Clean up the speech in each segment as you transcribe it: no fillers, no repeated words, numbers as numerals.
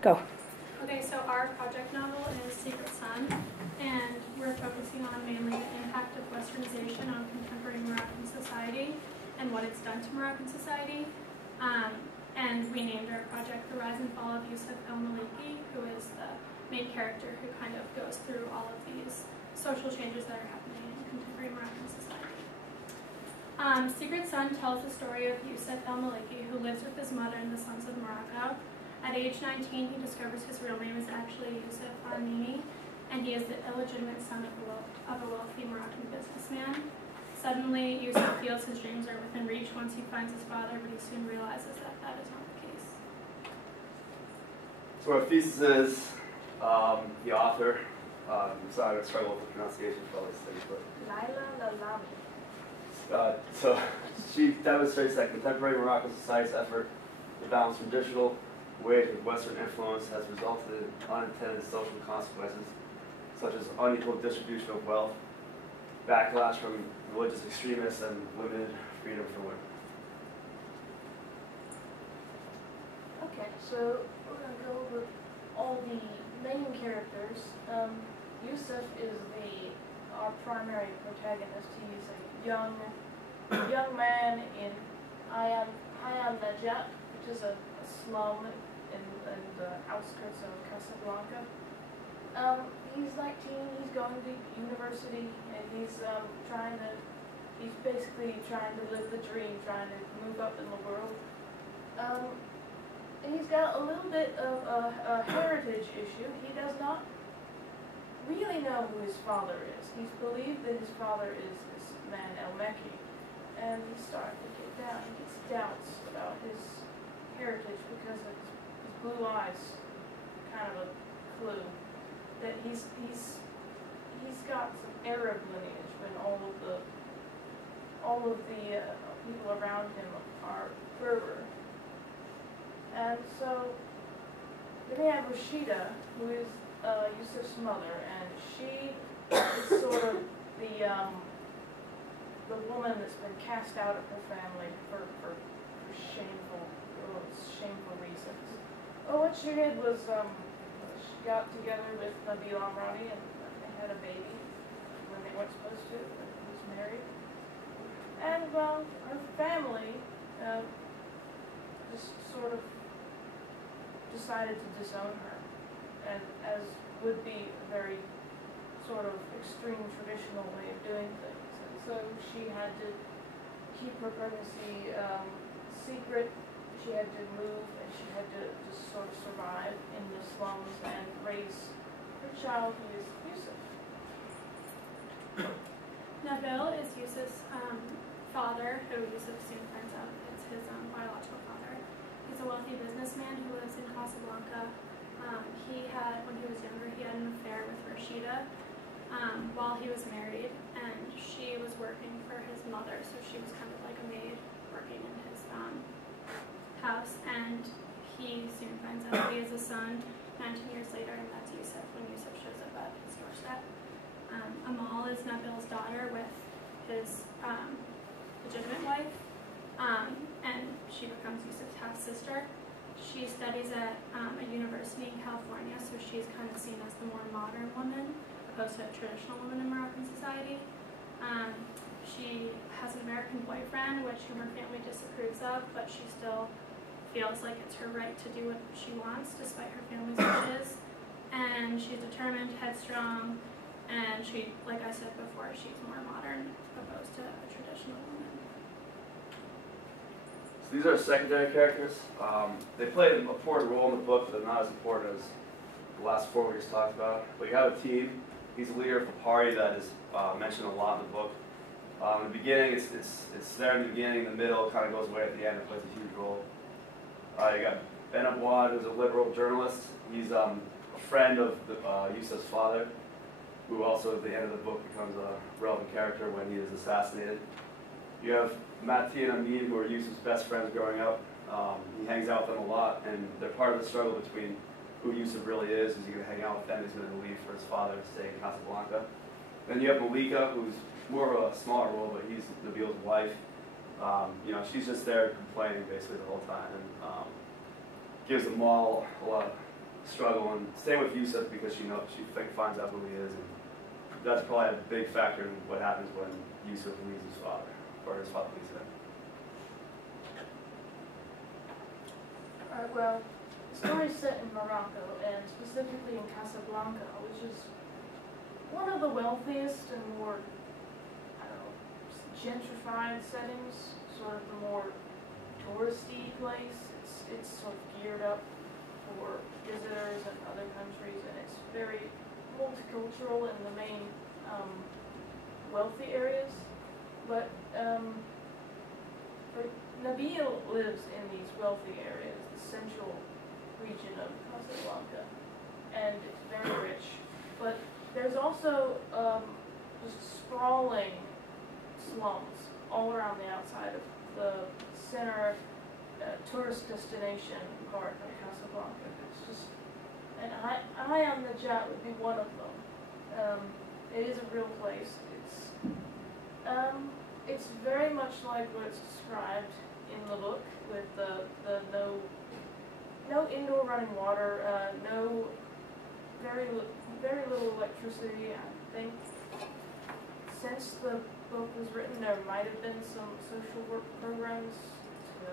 Go. Okay, so our project novel is Secret Sun, and we're focusing on mainly the impact of Westernization on contemporary Moroccan society and what it's done to Moroccan society. And we named our project The Rise and Fall of Youssef El Maliki, who is the main character who kind of goes through all of these social changes that are happening in contemporary Moroccan society. Secret Sun tells the story of Youssef El Maliki, who lives with his mother in the slums of Morocco. At age 19, he discovers his real name is actually Youssef Al-Nini, and he is the illegitimate son of a wealthy Moroccan businessman. Suddenly, Youssef feels his dreams are within reach once he finds his father, but he soon realizes that that is not the case. So our thesis is the author, sorry, I struggle with the pronunciation for all these things, but Laila Lalami. so she demonstrates that contemporary Moroccan society's effort to balance traditional ways with Western influence has resulted in unintended social consequences, such as unequal distribution of wealth, backlash from religious extremists, and limited freedom for women. Okay, so we're going to go over all the main characters. Youssef is our primary protagonist. He's a young man in Hayam Najat, which is a slum in the outskirts of Casablanca. He's 19, he's going to university, and he's basically trying to live the dream, trying to move up in the world. And he's got a little bit of a heritage issue. He does not really know who his father is. He's believed that his father is this man El Mekki, and he's starting to get down. He gets doubts about his heritage because of his blue eyes, kind of a clue that he's got some Arab lineage when all of the people around him are Berber. And so then we have Rashida, who is Youssef's mother, and she is sort of the woman that's been cast out of her family for shameful reasons. Well, what she did was she got together with Nabil Amrani, and they had a baby when they weren't supposed to, when he was married. And well, her family just sort of decided to disown her, and as would be a very sort of extreme traditional way of doing things. And so she had to keep her pregnancy secret. She had to move, and she had to just sort of survive in the slums and raise her child, who is Youssef. Nabil is Youssef's father, who Youssef soon finds out is his biological father. He's a wealthy businessman who lives in Casablanca. When he was younger, he had an affair with Rashida while he was married, and she was working for his mother, so she was kind of like a maid working in his house, and he soon finds out that he has a son 19 years later, and that's Youssef when Youssef shows up at his doorstep. Amal is Nabil's daughter with his legitimate wife, and she becomes Youssef's half-sister. She studies at a university in California, so she's kind of seen as the more modern woman, opposed to a traditional woman in Moroccan society. She has an American boyfriend, which her family disapproves of, but she still feels like it's her right to do what she wants, despite her family's wishes. And she's determined, headstrong, and she, like I said before, she's more modern, opposed to a traditional woman. So these are secondary characters. They play an important role in the book, but they're not as important as the last four we just talked about. But you have a team. He's the leader of the party that is mentioned a lot in the book. In the beginning, it's there in the beginning, in the middle, it kind of goes away at the end, it plays a huge role. You got Ben Abouad, who's a liberal journalist. He's a friend of Youssef's father, who also at the end of the book becomes a relevant character when he is assassinated. You have Mati and Amin, who are Youssef's best friends growing up. He hangs out with them a lot, and they're part of the struggle between who Youssef really is he going to hang out with them, he's going to leave for his father to stay in Casablanca. Then you have Malika, who's more of a smaller role, but he's Nabil's wife. She's just there complaining basically the whole time, and gives them all a lot of struggle, and same with Yusuf because she finds out who he is, and that's probably a big factor in what happens when Yusuf leaves his father, or his father leaves him. Well, the story is set in Morocco, and specifically in Casablanca, which is one of the wealthiest and more, I don't know, gentrified settings, sort of the more touristy place. It's sort of geared up for visitors and other countries, and it's very multicultural in the main wealthy areas. But Nabil lives in these wealthy areas, the central region of Casablanca, and it's very rich. But there's also just sprawling slums all around the outside of the center tourist destination part of Casablanca. It's just, and Ayam Najat would be one of them. It is a real place. It's very much like what it's described in the book, with the no indoor running water, no very little electricity. I think since the book was written, there might have been some social work programs to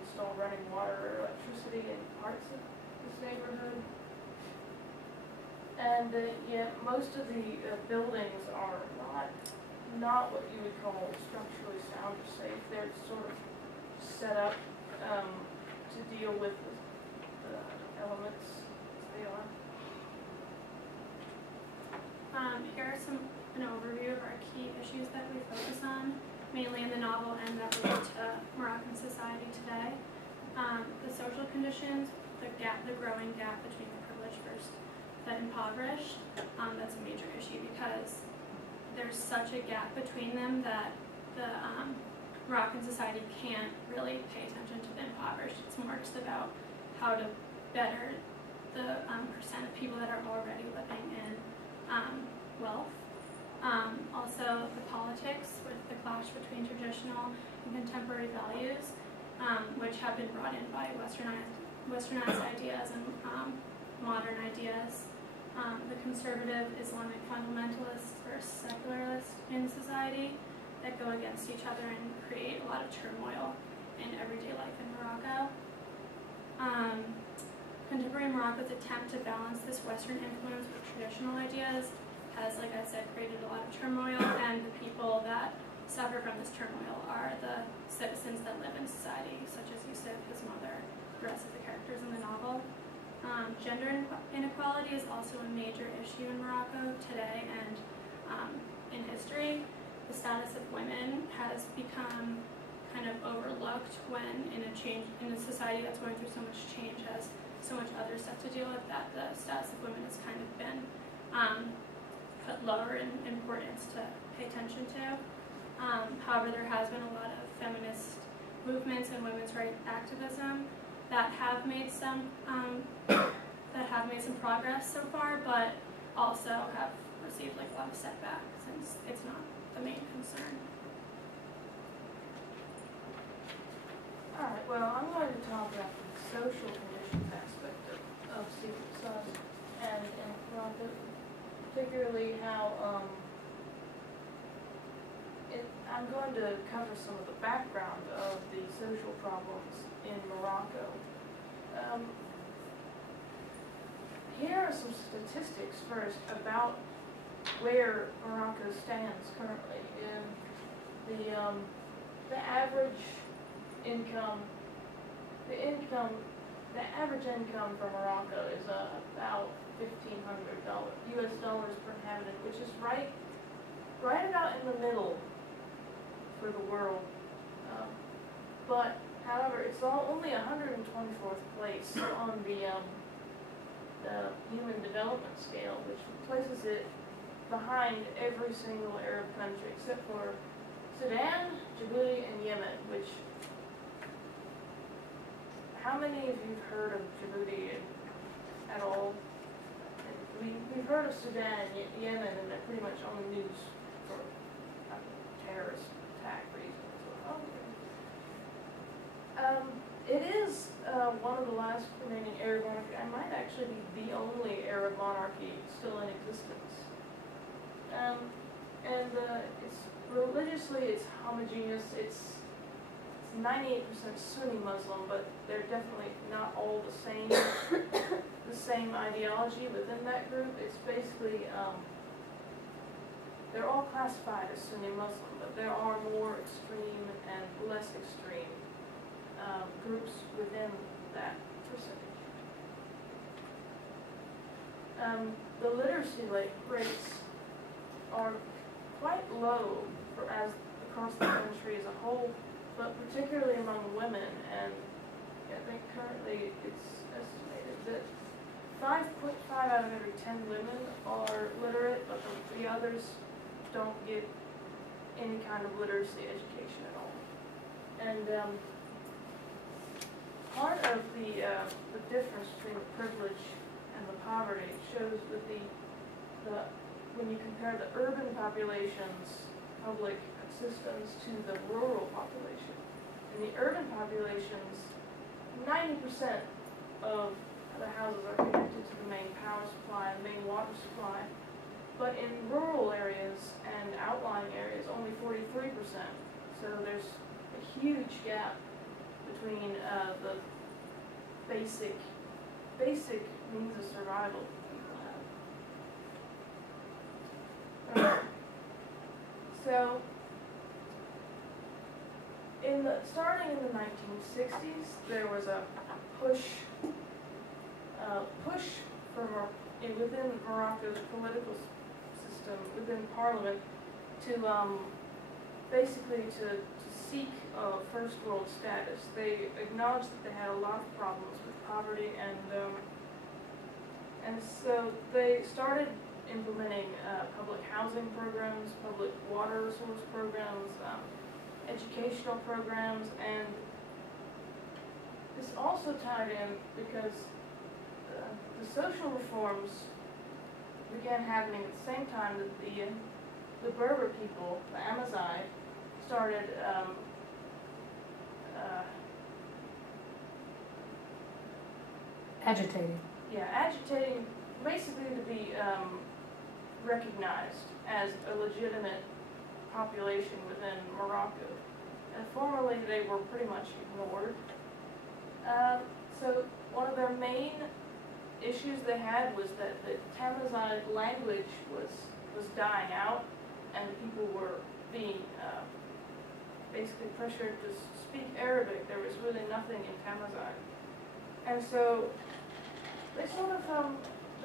install running water or electricity in parts of this neighborhood. And yeah, most of the buildings are not what you would call structurally sound or safe. They're sort of set up to deal with the elements as they are. Here are an overview of our key issues that we focus on, mainly in the novel and that relate to Moroccan society today. The social conditions, the growing gap between the privileged versus the impoverished. That's a major issue because there's such a gap between them that the Moroccan society can't really pay attention to the impoverished. It's more just about how to better the percent of people that are already living in wealth. Also the politics with the clash between traditional and contemporary values, which have been brought in by westernized ideas and modern ideas. The conservative Islamic fundamentalists versus secularists in society that go against each other and create a lot of turmoil in everyday life in Morocco. Contemporary Morocco's attempt to balance this Western influence with traditional ideas has, like I said, created a lot of turmoil, and the people that suffer from this turmoil are the citizens that live in society, such as Yusuf, his mother, the rest of the characters in the novel. Gender inequality is also a major issue in Morocco today and in history. The status of women has become kind of overlooked when in a society that's going through so much change, has so much other stuff to deal with, that the status of women has kind of been put lower in importance to pay attention to. However, there has been a lot of feminist movements and women's rights activism that have made some progress so far, but also have received like a lot of setbacks since it's not the main concern. All right. Well, I'm going to talk about the social conditions aspect of Secret Sauce and Morocco, particularly how I'm going to cover some of the background of the social problems in Morocco. Here are some statistics first about where Morocco stands currently. The average income, the average income for Morocco is about $1,500 US dollars per inhabitant, which is right about in the middle for the world. But however, it's only 124th place on the Human Development Scale, which places it behind every single Arab country except for Sudan, Djibouti, and Yemen, which, how many of you have heard of Djibouti at all? We've heard of Sudan, Yemen, and they're pretty much on the news for terrorist attack reasons. It is one of the last remaining Arab monarchies. It might actually be the only Arab monarchy still in existence. It's religiously, it's homogeneous. It's 98% Sunni Muslim, but they're definitely not all the same ideology within that group. It's basically, they're all classified as Sunni Muslim, but there are more extreme and less extreme groups within that percentage. The literacy rates are quite low as across the country as a whole, but particularly among women, and I think currently it's estimated that 5.5 out of every 10 women are literate, but the others don't get any kind of literacy education at all. And part of the difference between the privilege and the poverty shows with when you compare the urban population's public systems to the rural population. In the urban populations, 90% of the houses are connected to the main power supply and main water supply. But in rural areas and outlying areas, only 43%. So there's a huge gap between the basic means of survival people have. So, starting in the 1960s, there was a push within Morocco's political system, within parliament, to basically to seek first world status. They acknowledged that they had a lot of problems with poverty, and so they started implementing public housing programs, public water resource programs, educational programs, and this also tied in because the social reforms began happening at the same time that the Berber people, the Amazigh, started agitating basically to be recognized as a legitimate population within Morocco. And formerly they were pretty much ignored. So one of their main issues they had was that the Tamazight language was dying out, and people were being basically pressured to speak Arabic. There was really nothing in Tamazight, and so they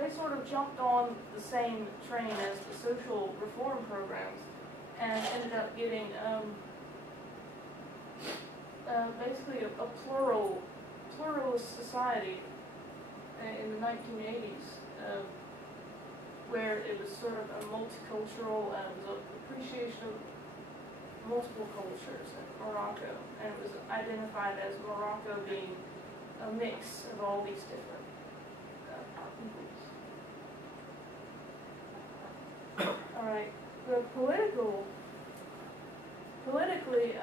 sort of jumped on the same train as the social reform programs, and ended up getting basically a pluralist society in the 1980s, where it was sort of a multicultural and it was an appreciation of multiple cultures in Morocco, and it was identified as Morocco being a mix of all these different peoples. All right, the politically,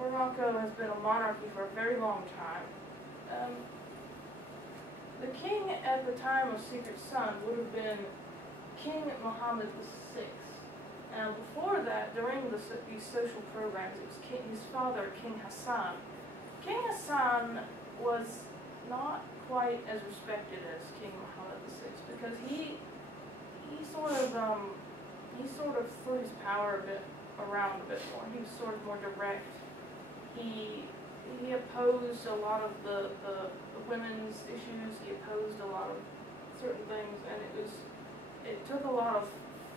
Morocco has been a monarchy for a very long time. The king at the time of Secret Son would have been King Mohammed VI. And before that, during these social programs, it was his father, King Hassan. King Hassan was not quite as respected as King Mohammed VI because he sort of threw his power around a bit more. He was sort of more direct. He opposed a lot of the women's issues. He opposed a lot of certain things, and it took a lot of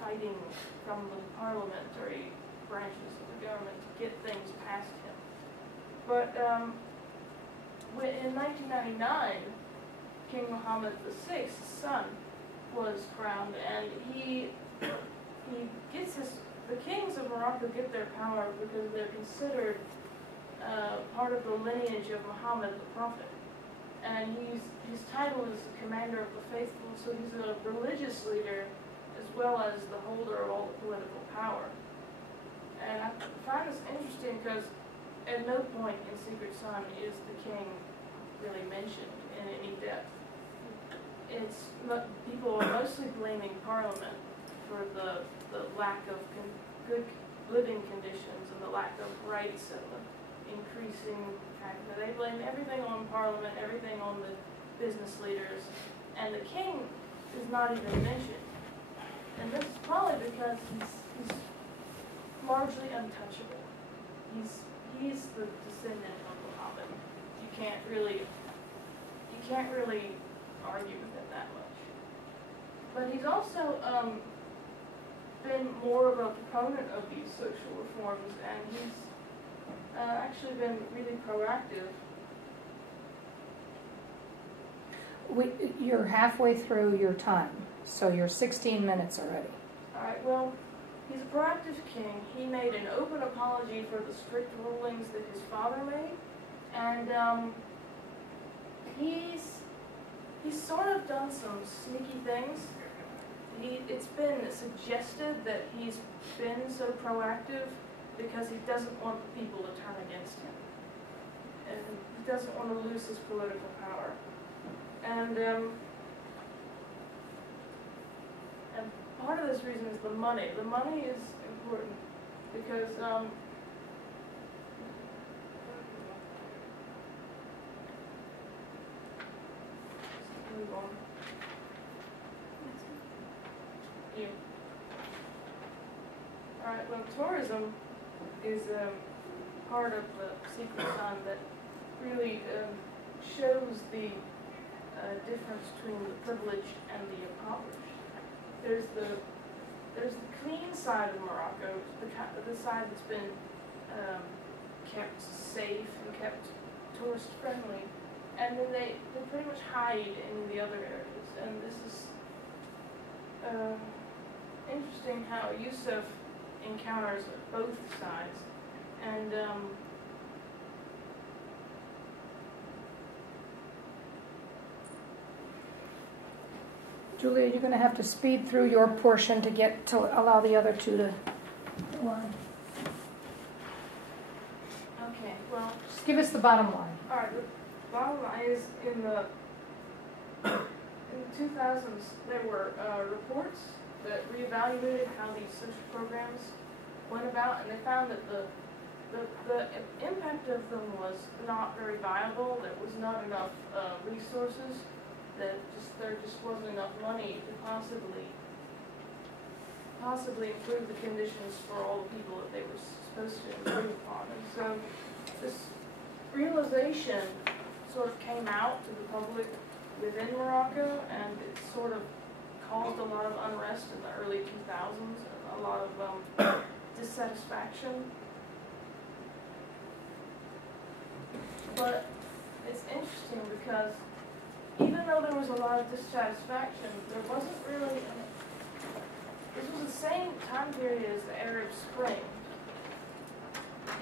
fighting from the parliamentary branches of the government to get things past him. But in 1999, King Mohammed VI's son was crowned, and the kings of Morocco get their power because they're considered part of the lineage of Muhammad the Prophet. And his title is Commander of the Faithful, so he's a religious leader as well as the holder of all the political power. And I find this interesting because at no point in Secret Son is the king really mentioned in any depth. People are mostly blaming Parliament for the lack of good living conditions and the lack of rights and the increasing fact that they blame everything on Parliament, everything on the business leaders, and the king is not even mentioned. And this is probably because he's largely untouchable. He's the descendant of Muhammad. You can't really argue with him that much. But he's also been more of a proponent of these social reforms, and he's actually been really proactive. You're halfway through your time, so you're 16 minutes already. All right, well, he's a proactive king. He made an open apology for the strict rulings that his father made, and he's sort of done some sneaky things. It's been suggested that he's been so proactive because he doesn't want the people to turn against him, and he doesn't want to lose his political power. And part of this reason is the money. The money is important because move on. You. All right. Well, tourism is part of the Secret Son that really shows the difference between the privileged and the impoverished. There's the clean side of Morocco, the side that's been kept safe and kept tourist friendly, and then they pretty much hide in the other areas. And this is interesting how Yusuf encounters both sides, and Julia, you're going to have to speed through your portion to allow the other two to go on. okay, well, Just give us the bottom line. all right. The bottom line is in the 2000s there were reports that reevaluated how these social programs went about, and they found that the impact of them was not very viable. There was not enough resources. There just wasn't enough money to possibly improve the conditions for all the people that they were supposed to improve upon. And so this realization sort of came out to the public within Morocco, and it sort of caused a lot of unrest in the early 2000s, and a lot of dissatisfaction. But it's interesting because even though there was a lot of dissatisfaction, there wasn't really this was the same time period as the Arab Spring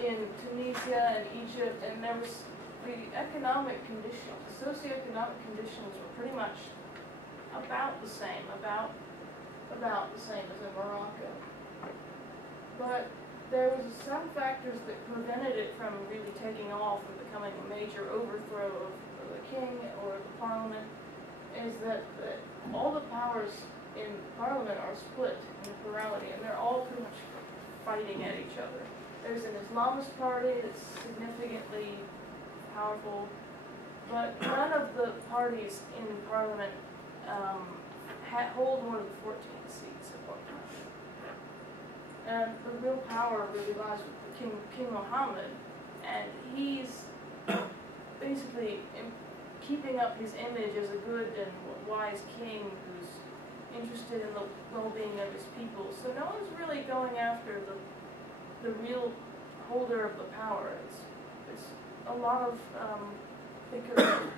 in Tunisia and Egypt, and there was the economic conditions, the socioeconomic conditions were pretty much about the same as in Morocco. But there was some factors that prevented it from really taking off and becoming a major overthrow of the king or the parliament, is that all the powers in parliament are split in a plurality, and they're all pretty much fighting at each other. There's an Islamist party that's significantly powerful, but none of the parties in parliament hold more than 14 seats at one time. And the real power really lies with King Mohammed, and he's basically keeping up his image as a good and wise king who's interested in the well-being of his people. So no one's really going after the real holder of the power. It's a lot of bickering.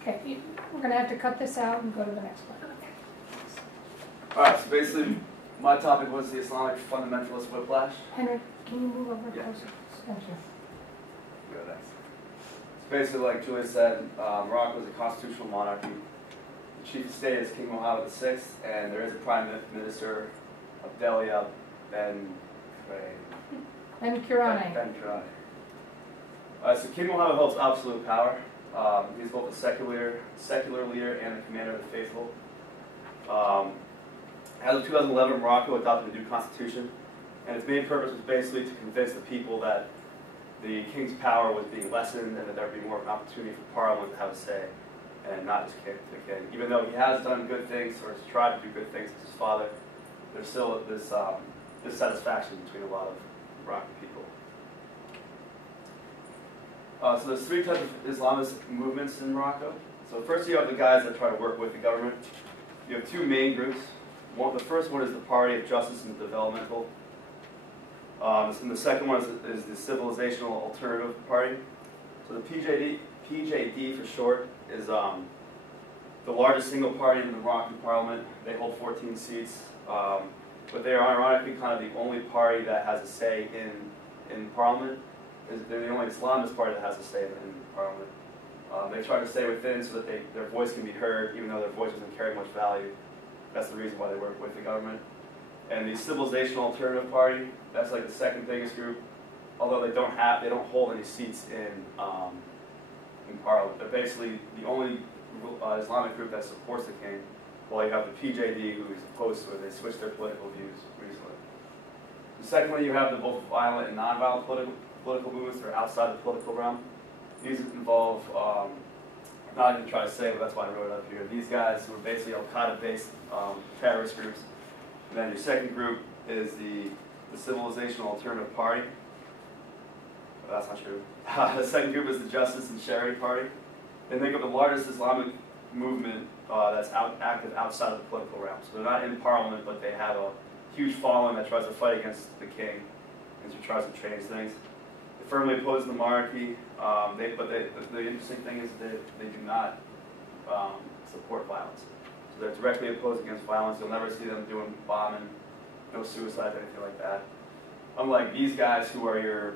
Okay, we're going to have to cut this out and go to the next one. Alright, so basically, my topic was the Islamic fundamentalist whiplash. Henry, can you move over Yeah. closer? Thank you. Go next. It's basically like Julia said, Morocco is a constitutional monarchy. The chief of state is King Mohammed VI, and there is a prime minister, Abdelia Ben Ben Kirane. Ben Kirane. So King Mohammed holds absolute power. He's both a secular leader and the commander of the faithful. As of 2011, Morocco adopted a new constitution, and its main purpose was basically to convince the people that the king's power was being lessened and that there would be more of an opportunity for Parliament to have a say, and not just the king. Even though he has done good things, or has tried to do good things with his father, there's still this dissatisfaction between a lot of Moroccan people. So there's three types of Islamist movements in Morocco. So first you have the guys that try to work with the government. You have two main groups. The first one is the Party of Justice and Developmental. And the second one is the Civilizational Alternative Party. So the PJD for short is the largest single party in the Moroccan parliament. They hold 14 seats, but they are ironically kind of the only party that has a say in parliament. They're the only Islamist party that has a say in parliament. They try to stay within so that their voice can be heard, even though their voice doesn't carry much value. That's the reason why they work with the government. And the Civilizational Alternative Party, that's like the second biggest group, although they don't hold any seats in parliament. They're basically the only Islamic group that supports the king, while you have the PJD, who is opposed to it. They switched their political views recently. Secondly, you have the both violent and non-violent political movements that are outside the political realm. These involve, I'm not even trying to say, but that's why I wrote it up here. These guys who are basically Al-Qaeda-based terrorist groups. And then your second group is the Civilizational Alternative Party. Well, that's not true. The second group is the Justice and Charity Party. They make up the largest Islamic movement that's active outside of the political realm. So they're not in parliament, but they have a huge following that tries to fight against the king and tries to change things. They firmly oppose the monarchy, but the interesting thing is that they do not support violence. So they're directly opposed against violence. You'll never see them doing bombing, no suicide, anything like that. Unlike these guys, who are your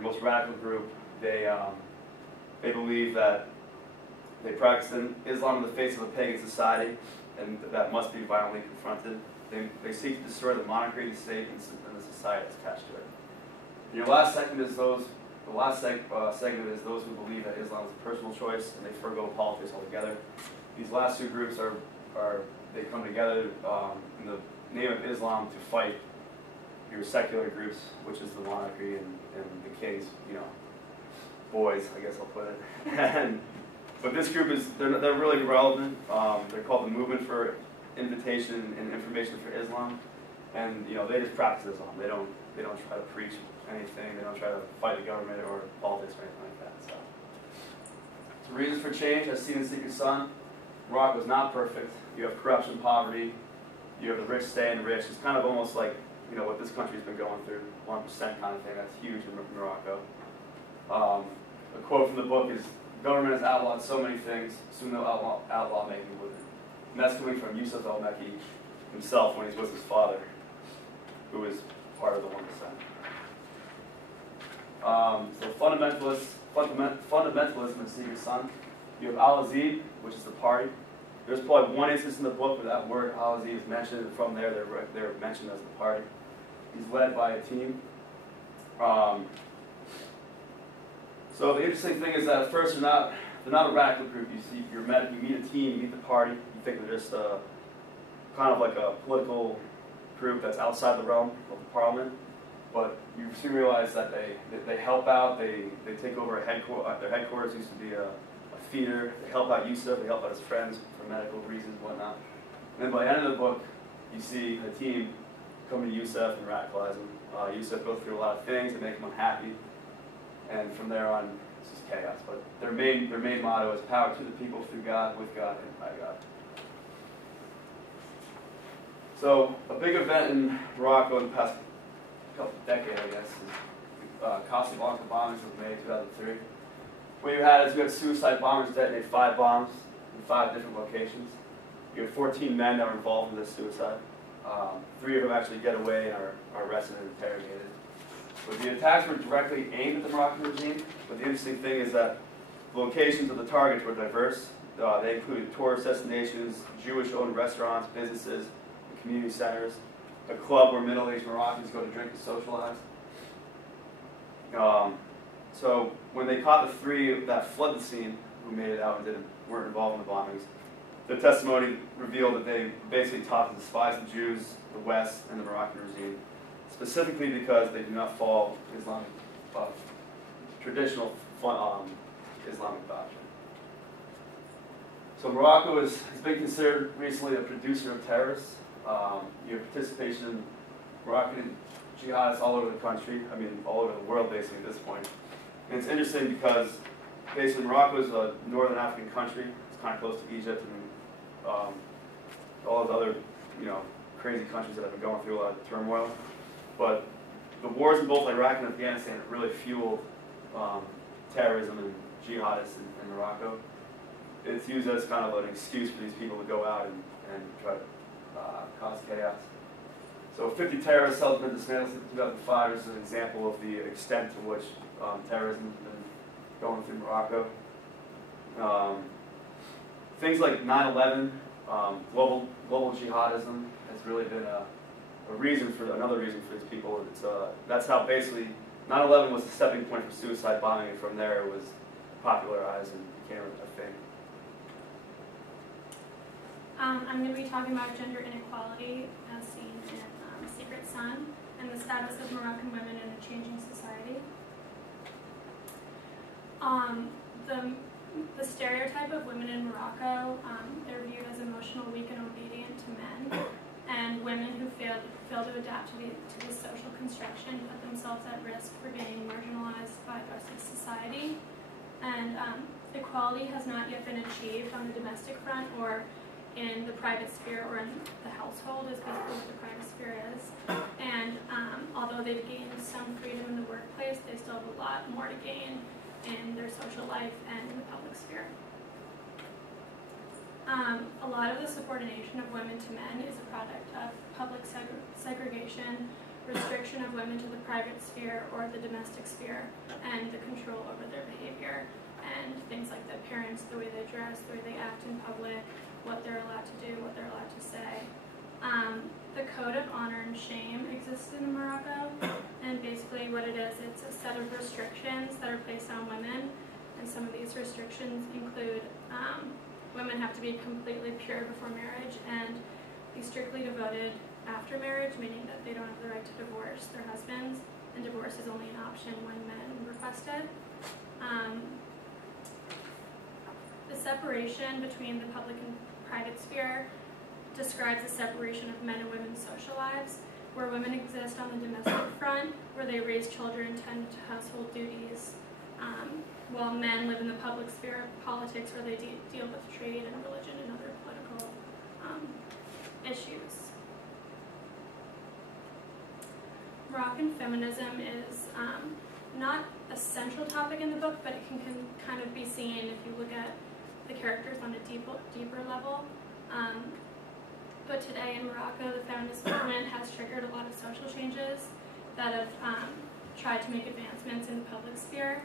most radical group, they believe that they practice Islam in the face of a pagan society, and that must be violently confronted. They seek to destroy the monarchy, the state, and the society that's attached to it. And your last segment is those. The last segment is those who believe that Islam is a personal choice and they forego politics altogether. These last two groups they come together in the name of Islam to fight your secular groups, which is the monarchy and the king's, boys, I guess I'll put it. But this group they're really relevant. They're called the Movement for Invitation and Information for Islam, and they just practice Islam. They don't try to preach anything. They don't try to fight the government or politics or anything like that. So reasons for change, as seen in Secret Sun. Morocco is not perfect. You have corruption, poverty. You have the rich staying rich. It's kind of almost like what this country's been going through, 1% kind of thing. That's huge in Morocco. A quote from the book is, "Government has outlawed so many things, soon they'll outlaw making with it." And that's coming from Yusuf al-Meki himself when he's with his father, who is part of the 1%. So fundamentalism in Secret Sun. You have Al-Azid, which is the party. There's probably one instance in the book where that word Al-Azid is mentioned, and from there they're mentioned as the party. He's led by a team. So the interesting thing is that at first they're not a radical group. You meet a team, you meet the party. You think they're just kind of like a political group that's outside the realm of the parliament. But you soon realize that they help out. They take over their headquarters used to be a theater. They help out Yusuf. They help out his friends for medical reasons and whatnot. And then by the end of the book, you see the team come to Yusuf and radicalize him. Yusuf goes through a lot of things that make him unhappy. And from there on, it's just chaos. But their main motto is power to the people, through God, with God, and by God. So a big event in Morocco in the past decade, I guess, is Casablanca bombings of May 2003. What you had is you had suicide bombers detonate 5 bombs in 5 different locations. You had 14 men that were involved in this suicide. 3 of them actually get away and are arrested and interrogated. But the attacks were directly aimed at the Moroccan regime. But the interesting thing is that the locations of the targets were diverse. They included tourist destinations, Jewish-owned restaurants, businesses, and community centers, a club where middle-aged Moroccans go to drink and socialize. So when they caught the three that fled the scene, who made it out and weren't involved in the bombings, their testimony revealed that they basically taught to despise the Jews, the West, and the Moroccan regime, specifically because they do not follow Islamic, traditional Islamic doctrine. So Morocco has been considered recently a producer of terrorists. You have participation in Moroccan jihadists all over the country, I mean all over the world basically at this point. And it's interesting because basically Morocco is a northern African country. It's kind of close to Egypt and all those other, crazy countries that have been going through a lot of turmoil. But the wars in both Iraq and Afghanistan have really fueled terrorism and jihadists in Morocco. It's used as kind of an excuse for these people to go out and try to cause chaos. So 50 terrorists helped been dismantled in 2005 is an example of the extent to which terrorism has been going through Morocco. Things like 9/11, global jihadism has really been another reason for these people. That's how basically 9/11 was the stepping point for suicide bombing, and from there it was popularized and became a thing. I'm going to be talking about gender inequality as seen in Secret Sun and the status of Moroccan women in a changing society. The stereotype of women in Morocco, they're viewed as emotional, weak, and obedient to men, and women who fail to adapt to the social construction put themselves at risk for being marginalized by the rest of society. And equality has not yet been achieved on the domestic front or in the private sphere or in the household is basically what the private sphere is. And although they've gained some freedom in the workplace, they still have a lot more to gain in their social life and in the public sphere. A lot of the subordination of women to men is a product of public segregation, restriction of women to the private sphere or the domestic sphere, and the control over their behavior, and things like the appearance, the way they dress, the way they act in public, what they're allowed to do, what they're allowed to say. The code of honor and shame exists in Morocco, and basically what it is, it's a set of restrictions that are placed on women, and some of these restrictions include women have to be completely pure before marriage and be strictly devoted after marriage, meaning that they don't have the right to divorce their husbands, and divorce is only an option when men request it. The separation between the public and private sphere describes the separation of men and women's social lives, where women exist on the domestic front, where they raise children, tend to household duties, while men live in the public sphere of politics, where they deal with trade and religion and other political issues. Moroccan feminism is not a central topic in the book, but it can kind of be seen if you look at the characters on a deeper level. But today in Morocco, the feminist movement has triggered a lot of social changes that have tried to make advancements in the public sphere.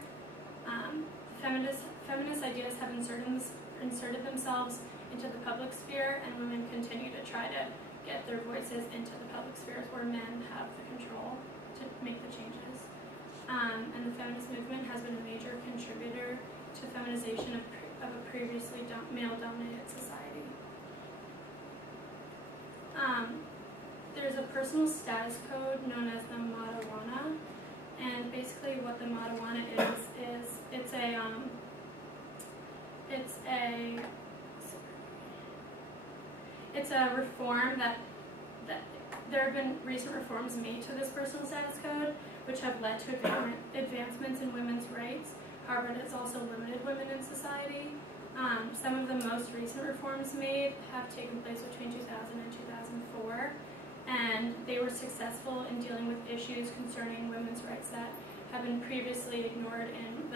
Feminist ideas have inserted themselves into the public sphere, and women continue to try to get their voices into the public spheres where men have the control to make the changes. And the feminist movement has been a major contributor to feminization of a previously male-dominated society. There's a personal status code known as the Madawana, and basically what the Madawana is it's a reform that there have been recent reforms made to this personal status code, which have led to advancements in women's rights. However, it has also limited women in society. Some of the most recent reforms made have taken place between 2000 and 2004, and they were successful in dealing with issues concerning women's rights that have been previously ignored in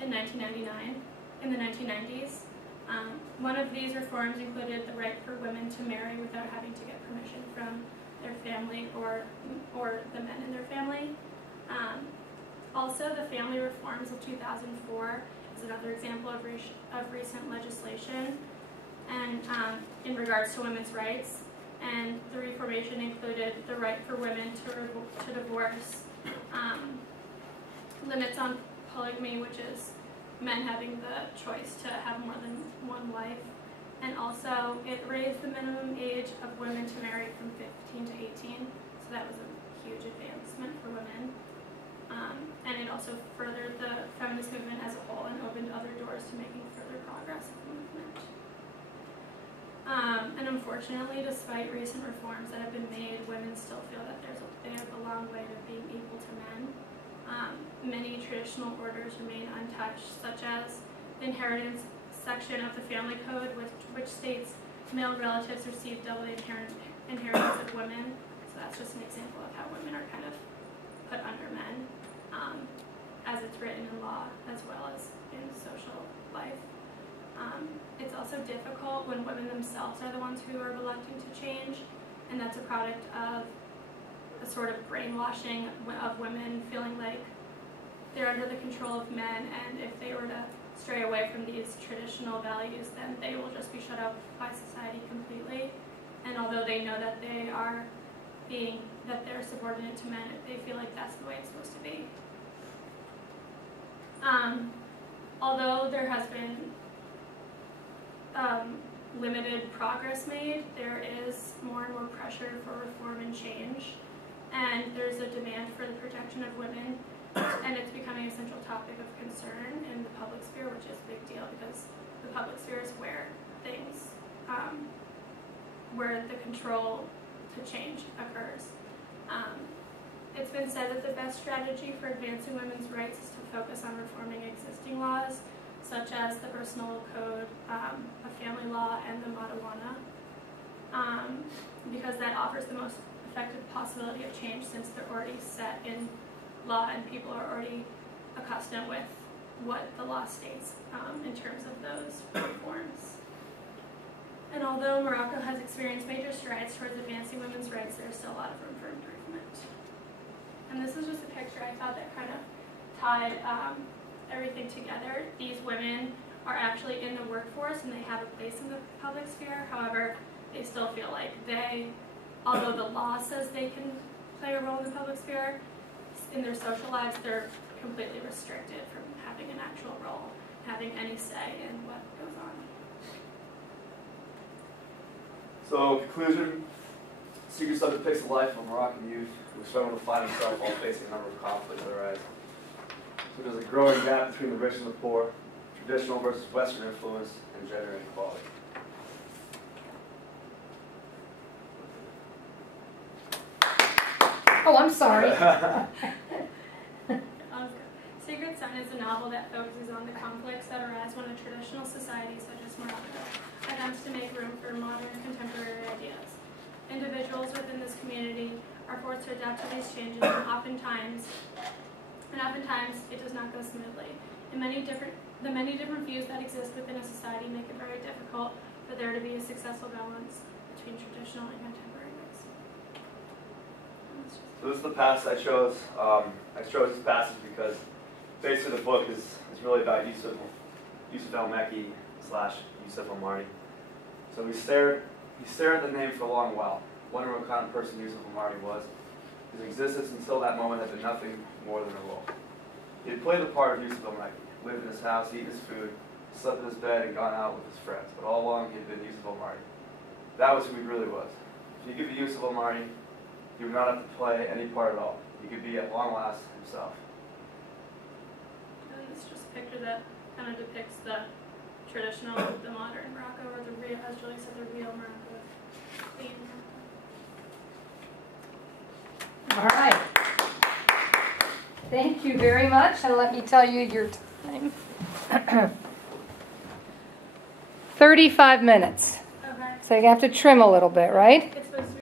the 1990s. One of these reforms included the right for women to marry without having to get permission from their family or the men in their family. Also, the family reforms of 2004 is another example of recent legislation and in regards to women's rights. And the reformation included the right for women to divorce limits on polygamy, which is men having the choice to have more than one wife. And also, it raised the minimum age of women to marry from 15 to 18, so that was a huge advancement for women. And it also furthered the feminist movement as a whole and opened other doors to making further progress of the movement. And unfortunately, despite recent reforms that have been made, women still feel that they have a long way to being equal to men. Many traditional orders remain untouched, such as the inheritance section of the family code, which states male relatives receive double the inheritance of women. So that's just an example of how women are kind of put under men, as it's written in law as well as in social life. It's also difficult when women themselves are the ones who are reluctant to change, and that's a product of a sort of brainwashing of women feeling like they're under the control of men, and if they were to stray away from these traditional values, then they will just be shut out by society completely. And although they know that they're subordinate to men, they feel like that's the way it's supposed to be. Although there has been limited progress made, there is more and more pressure for reform and change, and there's a demand for the protection of women, and it's becoming a central topic of concern in the public sphere, which is a big deal because the public sphere is where things, where the control to change occurs. It's been said that the best strategy for advancing women's rights is to focus on reforming existing laws, such as the Personal Code, a family law, and the Madawana, because that offers the most effective possibility of change since they're already set in law and people are already accustomed with what the law states in terms of those reforms. And although Morocco has experienced major strides towards advancing women's rights, there is still a lot of room for improvement. And this is just a picture I thought that kind of tied everything together. These women are actually in the workforce and they have a place in the public sphere. However, they still feel like although the law says they can play a role in the public sphere, in their social lives they're completely restricted from having an actual role, having any say in what goes on. So, in conclusion, Secret Sub depicts the life of a Moroccan youth who struggled to find himself while facing a number of conflicts that arise. So there's a growing gap between the rich and the poor, traditional versus Western influence, and gender inequality. Oh, I'm sorry. Secret Sun is a novel that focuses on the conflicts that arise when a traditional society such as Morocco attempts to make room for modern contemporary ideas. Individuals within this community are forced to adapt to these changes, and oftentimes it does not go smoothly. The many different views that exist within a society make it very difficult for there to be a successful balance between traditional and contemporary ways. So this is the passage I chose. I chose this passage because basically the book is really about Yusuf al-Mekki / Yusuf al-Mardi. So he stared at the name for a long while, wondering what kind of person Yusuf al-Mardi was. His existence until that moment had been nothing more than a role. He had played the part of Yusuf al-Mekki, lived in his house, eaten his food, slept in his bed, and gone out with his friends. But all along he had been Yusuf al-Mardi. That was who he really was. If you could be Yusuf al-Mardi, he would not have to play any part at all. He could be at long last himself. And it's just a picture that kind of depicts the traditional, the modern Morocco, or the real, as Julie said, the real Morocco, clean Morocco. All right. Thank you very much, and let me tell you your time. 35 minutes. Okay. So you have to trim a little bit, right? It's